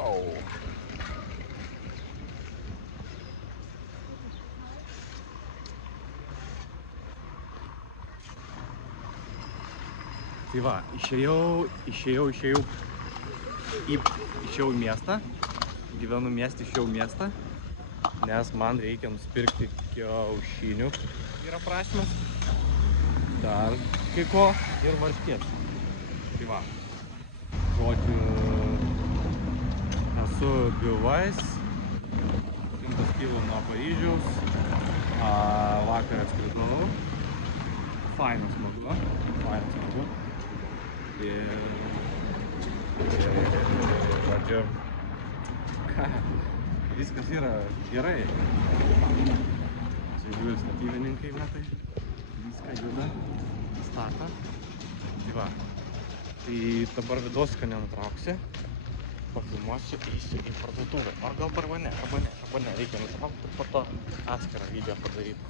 Wow. Tai va, išėjau į miestą, gyvenu miestą, išėjau į miestą, nes man reikia nusipirkti kiaušinių, yra prašymas, dar kai ko ir varškės. Tai va, žodžiu, esu Bilvais, 100 km nuo Paryžiaus, vakar atskridau, fainas smagu. Ir žodžiu, viskas yra gerai. Čia žiūri statybininkai, matai, viską juda, stata. Tai va, tai dabar vidaus, kad nenutrauksiu, pafilmuosiu, eisiu į parduotuvę. Ar gal arba ne, reikia nutraukti ir po to atskirą video padaryti.